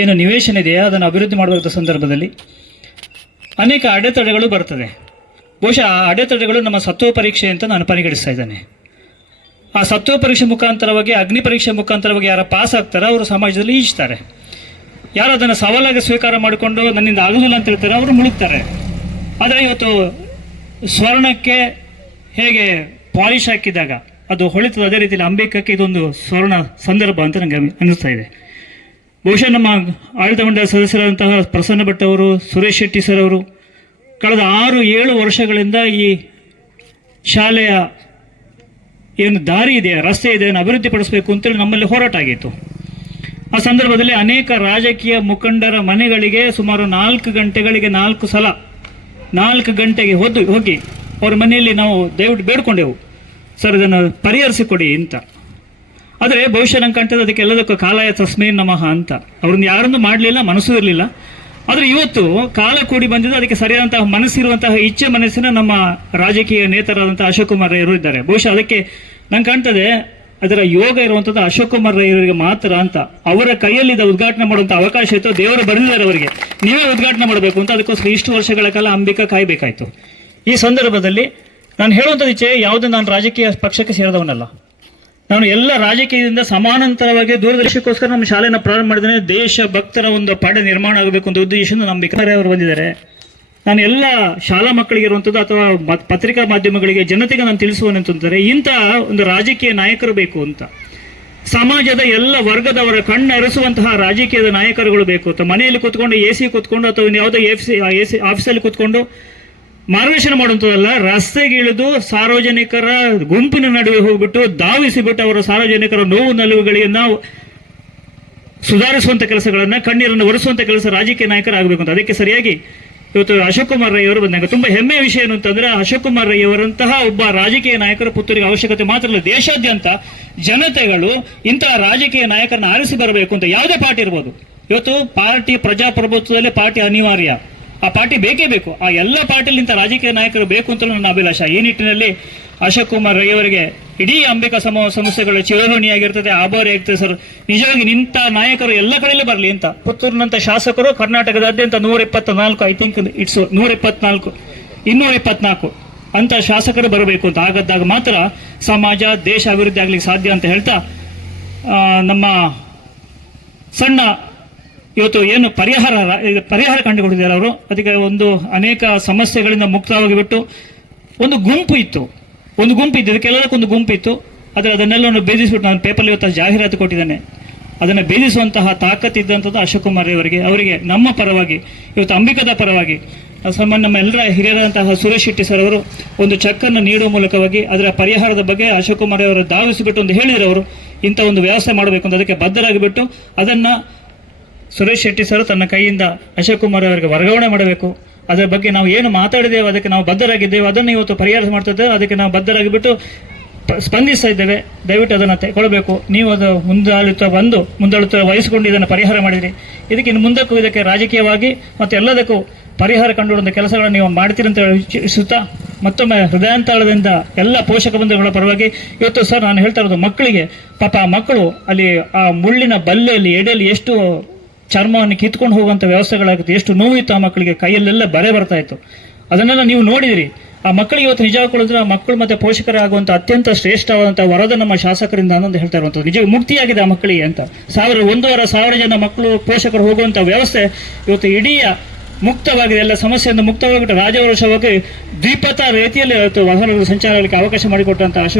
ಏನು ನಿವೇಶನ ಇದೆಯಾ ಅದನ್ನು ಅಭಿವೃದ್ಧಿ ಮಾಡುವಂಥ ಸಂದರ್ಭದಲ್ಲಿ ಅನೇಕ ಅಡೆತಡೆಗಳು ಬರ್ತದೆ. ಬಹುಶಃ ಆ ಅಡೆತಡೆಗಳು ನಮ್ಮ ಸತ್ವ ಪರೀಕ್ಷೆ ಅಂತ ನಾನು ಪರಿಗಣಿಸ್ತಾ ಇದ್ದೇನೆ. ಆ ಸತ್ವ ಪರೀಕ್ಷೆ ಮುಖಾಂತರವಾಗಿ, ಅಗ್ನಿ ಪರೀಕ್ಷೆ ಮುಖಾಂತರವಾಗಿ ಯಾರು ಪಾಸ್ ಆಗ್ತಾರೋ ಅವರು ಸಮಾಜದಲ್ಲಿ ಈಜ್ತಾರೆ. ಯಾರು ಅದನ್ನು ಸವಾಲಾಗಿ ಸ್ವೀಕಾರ ಮಾಡಿಕೊಂಡು ನನ್ನಿಂದ ಆಗೋದಿಲ್ಲ ಅಂತ ಹೇಳ್ತಾರೆ ಅವರು ಮುಳುಗ್ತಾರೆ. ಆದರೆ ಇವತ್ತು ಸ್ವರ್ಣಕ್ಕೆ ಹೇಗೆ ಪಾಲಿಶ್ ಹಾಕಿದಾಗ ಅದು ಹೊಳಿತದೆ, ಅದೇ ರೀತಿಯಲ್ಲಿ ಅಂಬಿಕಕ್ಕೆ ಇದೊಂದು ಸ್ವರ್ಣ ಸಂದರ್ಭ ಅಂತ ನನಗೆ ಅನ್ನಿಸ್ತಾ ಇದೆ. ಬಹುಶಃ ನಮ್ಮ ಆಡಳಿತ ಮಂಡಳಿ ಸದಸ್ಯರಾದಂತಹ ಪ್ರಸನ್ನ ಭಟ್ ಅವರು, ಸುರೇಶ್ ಶೆಟ್ಟಿ ಸರ್ ಅವರು ಕಳೆದ 6-7 ವರ್ಷಗಳಿಂದ ಈ ಶಾಲೆಯ ಏನು ದಾರಿ ಇದೆ, ರಸ್ತೆ ಇದೆ, ಅಭಿವೃದ್ಧಿಪಡಿಸಬೇಕು ಅಂತೇಳಿ ನಮ್ಮಲ್ಲಿ ಹೋರಾಟ ಆಗಿತ್ತು. ಆ ಸಂದರ್ಭದಲ್ಲಿ ಅನೇಕ ರಾಜಕೀಯ ಮುಖಂಡರ ಮನೆಗಳಿಗೆ ಸುಮಾರು 4 ಗಂಟೆಗಳಿಗೆ 4 ಸಲ 4 ಗಂಟೆಗೆ ಹೋಗಿ ಅವ್ರ ಮನೆಯಲ್ಲಿ ನಾವು ದಯವಿಟ್ಟು ಬೇಡ್ಕೊಂಡೆವು, ಸರ್ ಇದನ್ನು ಪರಿಹರಿಸಿಕೊಡಿ ಅಂತ. ಆದರೆ ಬಹುಶಃ ನಂಗೆ ಕಾಣ್ತದೆ ಅದಕ್ಕೆಲ್ಲದಕ್ಕೂ ಕಾಲಾಯ ತಸ್ಮೈ ನಮಃ ಅಂತ. ಅವ್ರನ್ನ ಯಾರನ್ನೂ ಮಾಡಲಿಲ್ಲ, ಮನಸ್ಸೂ ಇರಲಿಲ್ಲ. ಆದರೆ ಇವತ್ತು ಕಾಲ ಕೂಡಿ ಬಂದಿದೆ, ಅದಕ್ಕೆ ಸರಿಯಾದಂತಹ ಮನಸ್ಸಿರುವಂತಹ ಇಚ್ಛೆ ಮನಸ್ಸಿನ ನಮ್ಮ ರಾಜಕೀಯ ನೇತರಾದಂತಹ ಅಶೋಕ್ ಕುಮಾರ್ ರೈಯರು ಇದ್ದಾರೆ. ಬಹುಶಃ ಅದಕ್ಕೆ ನಂಗೆ ಕಾಣ್ತದೆ ಅದರ ಯೋಗ ಇರುವಂಥದ್ದು ಅಶೋಕ್ ಕುಮಾರ್ ರೈಯವರಿಗೆ ಮಾತ್ರ ಅಂತ. ಅವರ ಕೈಯಲ್ಲಿ ಉದ್ಘಾಟನೆ ಮಾಡುವಂಥ ಅವಕಾಶ ಇತ್ತು, ದೇವರು ಬರೆದಿದ್ದಾರೆ ಅವರಿಗೆ, ನೀವೇ ಉದ್ಘಾಟನೆ ಮಾಡಬೇಕು ಅಂತ. ಅದಕ್ಕೋಸ್ಕರ ಇಷ್ಟು ವರ್ಷಗಳ ಕಾಲ ಅಂಬಿಕಾ ಕಾಯಬೇಕಾಯಿತು. ಈ ಸಂದರ್ಭದಲ್ಲಿ ನಾನು ಹೇಳುವಂಥದ್ದು ಇಚ್ಛೆ, ಯಾವುದೇ ನಾನು ರಾಜಕೀಯ ಪಕ್ಷಕ್ಕೆ ಸೇರಿದವನಲ್ಲ. ನಾನು ಎಲ್ಲ ರಾಜಕೀಯದಿಂದ ಸಮಾನಾಂತರವಾಗಿ ದೂರದರ್ಶಕ್ಕೋಸ್ಕರ ನಮ್ಮ ಶಾಲೆಯನ್ನು ಪ್ರಾರಂಭ ಮಾಡಿದ್ದೇನೆ. ದೇಶ ಭಕ್ತರ ಒಂದು ಪಾಠ ನಿರ್ಮಾಣ ಆಗಬೇಕು ಅಂತ ಉದ್ದೇಶದಿಂದ ಅಂಬಿಕಾ ಅವರು ಬಂದಿದ್ದಾರೆ. ನಾನು ಎಲ್ಲ ಶಾಲಾ ಮಕ್ಕಳಿಗೆ ಇರುವಂಥದ್ದು ಅಥವಾ ಪತ್ರಿಕಾ ಮಾಧ್ಯಮಗಳಿಗೆ, ಜನತೆಗೆ ನಾನು ತಿಳಿಸುವಂತಂದರೆ ಇಂಥ ಒಂದು ರಾಜಕೀಯ ನಾಯಕರು ಬೇಕು ಅಂತ. ಸಮಾಜದ ಎಲ್ಲ ವರ್ಗದವರ ಕಣ್ಣರಿಸುವಂತಹ ರಾಜಕೀಯದ ನಾಯಕರುಗಳು ಬೇಕು ಅಂತ. ಮನೆಯಲ್ಲಿ ಕೂತ್ಕೊಂಡು AC ಕೂತ್ಕೊಂಡು ಅಥವಾ ಯಾವುದೋ ಆಫೀಸಲ್ಲಿ ಕೂತ್ಕೊಂಡು ಮಾರ್ಗದರ್ಶನ ಮಾಡುವಂಥದ್ದಲ್ಲ, ರಸ್ತೆಗೆ ಇಳಿದು ಸಾರ್ವಜನಿಕರ ಗುಂಪಿನ ನಡುವೆ ಹೋಗ್ಬಿಟ್ಟು ಧಾವಿಸಿಬಿಟ್ಟು ಅವರ ಸಾರ್ವಜನಿಕರ ನೋವು ನಲಿವುಗಳಿಗೆ ಸುಧಾರಿಸುವಂಥ ಕೆಲಸಗಳನ್ನು, ಕಣ್ಣೀರನ್ನು ಒರೆಸುವಂಥ ಕೆಲಸ ರಾಜಕೀಯ ನಾಯಕರಾಗಬೇಕು ಅಂತ. ಅದಕ್ಕೆ ಸರಿಯಾಗಿ ಇವತ್ತು ಅಶೋಕ್ ಕುಮಾರ್ ರೈ ಅವರು ಬಂದಾಗ ತುಂಬ ಹೆಮ್ಮೆಯ ವಿಷಯ ಏನು ಅಂತಂದ್ರೆ, ಅಶೋಕ್ ಕುಮಾರ್ ರೈ ಅವರಂತಹ ಒಬ್ಬ ರಾಜಕೀಯ ನಾಯಕರು ಪುತ್ತೂರಿಗೆ ಅವಶ್ಯಕತೆ ಮಾತ್ರ ಅಲ್ಲ, ದೇಶಾದ್ಯಂತ ಜನತೆಗಳು ಇಂತಹ ರಾಜಕೀಯ ನಾಯಕರನ್ನ ಆರಿಸಿ ಬರಬೇಕು ಅಂತ. ಯಾವುದೇ ಪಾರ್ಟಿ ಇರ್ಬೋದು, ಇವತ್ತು ಪಾರ್ಟಿ ಪ್ರಜಾಪ್ರಭುತ್ವದಲ್ಲಿ ಪಾರ್ಟಿ ಅನಿವಾರ್ಯ, ಆ ಪಾರ್ಟಿ ಬೇಕೇ ಬೇಕು. ಆ ಎಲ್ಲ ಪಾರ್ಟಿಯಲ್ಲಿ ಇಂಥ ರಾಜಕೀಯ ನಾಯಕರು ಬೇಕು ಅಂತ ನನ್ನ ಅಭಿಲಾಷ. ಈ ನಿಟ್ಟಿನಲ್ಲಿ ಅಶೋಕ್ ಕುಮಾರ್ ರೈ ಅವರಿಗೆ ಇಡೀ ಅಂಬಿಕಾ ಸಂಸ್ಥೆಗಳ ಚಿರಋಣಿಯಾಗಿರ್ತದೆ, ಆಭಾರಿ ಆಗ್ತದೆ ಸರ್. ನಿಜವಾಗಿ ನಿಂತ ನಾಯಕರು ಎಲ್ಲ ಕಡೆಯಲ್ಲೇ ಬರಲಿ ಅಂತ. ಪುತ್ತೂರಿನಂಥ ಶಾಸಕರು ಕರ್ನಾಟಕದಾದ್ಯಂತ 124, ಐ ಥಿಂಕ್ ಇಟ್ಸ್ 124, 224 ಅಂತ ಶಾಸಕರು ಬರಬೇಕು ಅಂತ. ಆಗದ್ದಾಗ ಮಾತ್ರ ಸಮಾಜ, ದೇಶ ಅಭಿವೃದ್ಧಿ ಆಗ್ಲಿಕ್ಕೆ ಸಾಧ್ಯ ಅಂತ ಹೇಳ್ತಾ, ನಮ್ಮ ಸಣ್ಣ ಇವತ್ತು ಏನು ಪರಿಹಾರ ಕಂಡುಕೊಂಡಿದ್ದಾರೆ ಅವರು, ಅದಕ್ಕೆ ಒಂದು ಅನೇಕ ಸಮಸ್ಯೆಗಳಿಂದ ಮುಕ್ತವಾಗಿ ಬಿಟ್ಟು ಒಂದು ಗುಂಪು ಇತ್ತು, ಇದಕ್ಕೆಲ್ಲದಕ್ಕೊಂದು ಗುಂಪು ಇತ್ತು. ಆದರೆ ಅದನ್ನೆಲ್ಲ ಭೇದಿಸ್ಬಿಟ್ಟು ನಾನು ಪೇಪರ್ಲಿ ಇವತ್ತು ಜಾಹೀರಾತು ಕೊಟ್ಟಿದ್ದೇನೆ. ಅದನ್ನು ಭೇದಿಸುವಂತಹ ತಾಕತ್ತಿದ್ದಂಥದ್ದು ಅಶೋಕ್ ಕುಮಾರ್ ಅವರಿಗೆ ನಮ್ಮ ಪರವಾಗಿ, ಇವತ್ತು ಅಂಬಿಕಾದ ಪರವಾಗಿ ನಮ್ಮ ಎಲ್ಲರ ಹಿರಿಯರಾದಂತಹ ಸುರೇಶ್ ಶೆಟ್ಟಿ ಸರ್ ಅವರು ಒಂದು ಚೆಕ್ಕನ್ನು ನೀಡುವ ಮೂಲಕವಾಗಿ ಅದರ ಪರಿಹಾರದ ಬಗ್ಗೆ ಅಶೋಕ್ ಕುಮಾರ್ ಅವರು ಧಾವಿಸಿಬಿಟ್ಟು ಒಂದು ಹೇಳಿದರು, ಅವರು ಇಂಥ ಒಂದು ವ್ಯವಸ್ಥೆ ಮಾಡಬೇಕು ಅಂತ. ಅದಕ್ಕೆ ಬದ್ಧರಾಗಿಬಿಟ್ಟು ಅದನ್ನು ಸುರೇಶ್ ಶೆಟ್ಟಿ ಸರ್ ತನ್ನ ಕೈಯಿಂದ ಅಶೋಕ್ ಕುಮಾರ್ ಅವರಿಗೆ ವರ್ಗಾವಣೆ ಮಾಡಬೇಕು. ಅದರ ಬಗ್ಗೆ ನಾವು ಏನು ಮಾತಾಡಿದ್ದೇವೆ ಅದಕ್ಕೆ ನಾವು ಬದ್ಧರಾಗಿದ್ದೇವೆ, ಅದನ್ನು ಇವತ್ತು ಪರಿಹಾರ ಮಾಡ್ತಿದ್ದೇವೆ. ಅದಕ್ಕೆ ನಾವು ಬದ್ಧರಾಗಿಬಿಟ್ಟು ಸ್ಪಂದಿಸ್ತಾ ಇದ್ದೇವೆ. ದಯವಿಟ್ಟು ಅದನ್ನು ತಗೊಳ್ಬೇಕು. ನೀವು ಅದು ಮುಂದಾಳುತ್ವ ವಹಿಸಿಕೊಂಡು ಇದನ್ನು ಪರಿಹಾರ ಮಾಡಿದಿರಿ. ಇದಕ್ಕೆ ಇನ್ನು ಮುಂದಕ್ಕೂ ಇದಕ್ಕೆ ರಾಜಕೀಯವಾಗಿ ಮತ್ತು ಎಲ್ಲದಕ್ಕೂ ಪರಿಹಾರ ಕಂಡುಹಿಡಿದ ಕೆಲಸಗಳನ್ನು ನೀವು ಮಾಡ್ತೀರಿ ಅಂತ ಇಷ್ಟುತ್ತಾ ಮತ್ತೊಮ್ಮೆ ಹೃದಯಾಂತಳದಿಂದ ಎಲ್ಲ ಪೋಷಕ ಬಂಧುಗಳ ಪರವಾಗಿ ಇವತ್ತು ಸರ್ ನಾನು ಹೇಳ್ತಾ ಇರೋದು, ಮಕ್ಕಳಿಗೆ ಪಾಪ ಆ ಮಕ್ಕಳು ಅಲ್ಲಿ ಆ ಮುಳ್ಳಿನ ಬಲ್ಲೆಯಲ್ಲಿ ಎಡೆಯಲ್ಲಿ ಎಷ್ಟು ಚರ್ಮವನ್ನು ಕಿತ್ಕೊಂಡು ಹೋಗುವಂಥ ವ್ಯವಸ್ಥೆಗಳಾಗುತ್ತೆ, ಎಷ್ಟು ನೋವಿತ್ತು ಆ ಮಕ್ಕಳಿಗೆ, ಕೈಯಲ್ಲೆಲ್ಲ ಬರೆ ಬರ್ತಾ ಇತ್ತು. ಅದನ್ನೆಲ್ಲ ನೀವು ನೋಡಿದಿರಿ. ಆ ಮಕ್ಕಳಿಗೆ ಇವತ್ತು ನಿಜವಾಗ್ಕೊಳ್ಳೋದ್ರೆ ಆ ಮಕ್ಕಳು ಮತ್ತು ಪೋಷಕರಾಗುವಂಥ ಅತ್ಯಂತ ಶ್ರೇಷ್ಠವಾದಂಥ ವರದ ನಮ್ಮ ಶಾಸಕರಿಂದ ಅನ್ನೊಂದು ಹೇಳ್ತಾ ಇರುವಂಥದ್ದು. ನಿಜ ಮುಕ್ತಿಯಾಗಿದೆ ಆ ಮಕ್ಕಳಿಗೆ ಅಂತ. 1,500 ಜನ ಮಕ್ಕಳು ಪೋಷಕರು ಹೋಗುವಂಥ ವ್ಯವಸ್ಥೆ ಇವತ್ತು ಇಡೀ ಮುಕ್ತವಾಗಿದೆ. ಎಲ್ಲ ಸಮಸ್ಯೆಯಿಂದ ಮುಕ್ತವಾಗಿಬಿಟ್ಟು ರಾಜವರ್ಷವಾಗಿ ದ್ವಿಪಥ ರೀತಿಯಲ್ಲಿ ಇವತ್ತು ವಾಹನಗಳು ಸಂಚಾರಕ್ಕೆ ಅವಕಾಶ ಮಾಡಿಕೊಟ್ಟಂಥ ಅಶೋಕ್